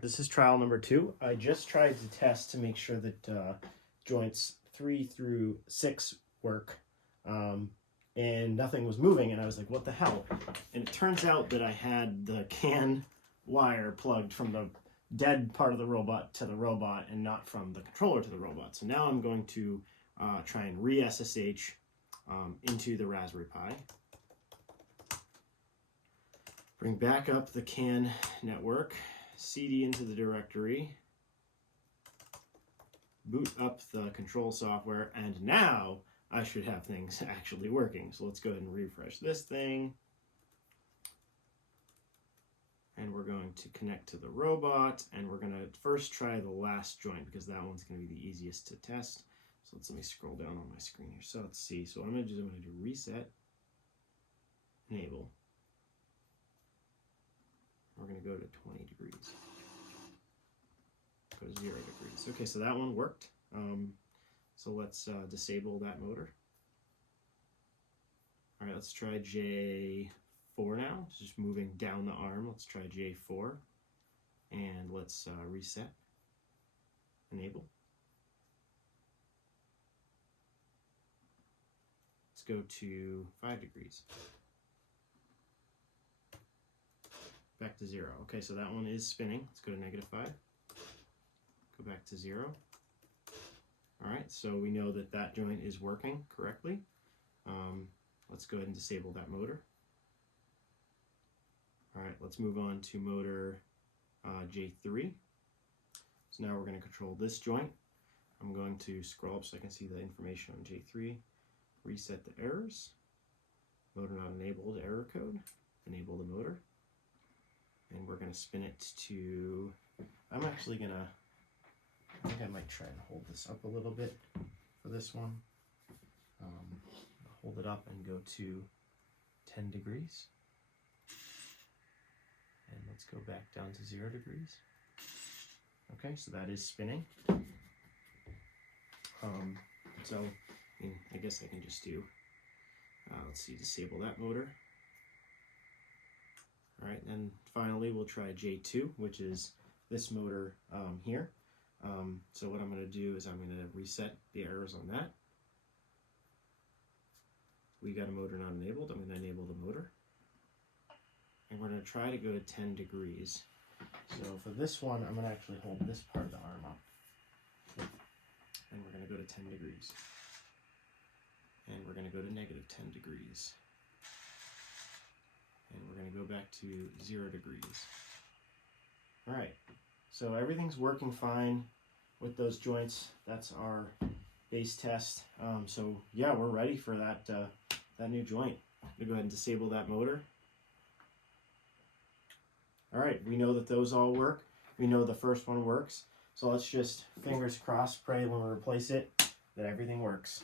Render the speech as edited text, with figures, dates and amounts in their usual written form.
This is trial number 2. I just tried to test to make sure that joints 3 through 6 work, and nothing was moving, and I was like, what the hell? And it turns out that I had the CAN wire plugged from the dead part of the robot to the robot and not from the controller to the robot. So now I'm going to try and re-SSH into the Raspberry Pi. Bring back up the CAN network, CD into the directory, boot up the control software, and now I should have things actually working. So let's go ahead and refresh this thing. And we're going to connect to the robot, and we're going to first try the last joint because that one's going to be the easiest to test. So let me scroll down on my screen here. So let's see. So what I'm going to do reset, enable. We're going to go to 20 degrees. Go to 0 degrees. Okay, so that one worked. So let's disable that motor. All right, let's try J4 now. It's just moving down the arm. Let's try J4. And let's reset, enable. Let's go to 5 degrees. Back to 0. Okay, so that one is spinning. Let's go to -5. Go back to 0. All right, so we know that that joint is working correctly. Let's go ahead and disable that motor. All right, let's move on to motor J3. So now we're going to control this joint. I'm going to scroll up so I can see the information on J3. Reset the errors. Motor not enabled, error code. Enable the motor. And we're going to spin it to, I'm actually going to, I think I might try and hold this up a little bit for this one. Hold it up and go to 10 degrees. And let's go back down to 0 degrees. Okay, so that is spinning. So I guess I can just do, let's see, disable that motor. All right, and finally we'll try J2, which is this motor here. So what I'm going to do is I'm going to reset the errors on that. We got a motor not enabled. I'm going to enable the motor. And we're going to try to go to 10 degrees. So for this one, I'm going to actually hold this part of the arm up. And we're going to go to 10 degrees. And we're going to go to -10 degrees. And we're going to go back to 0 degrees. All right, so everything's working fine with those joints. That's our base test. So yeah, we're ready for that, that new joint. I'm going to go ahead and disable that motor. All right, we know that those all work. We know the first one works. So let's just, fingers crossed, pray when we replace it that everything works.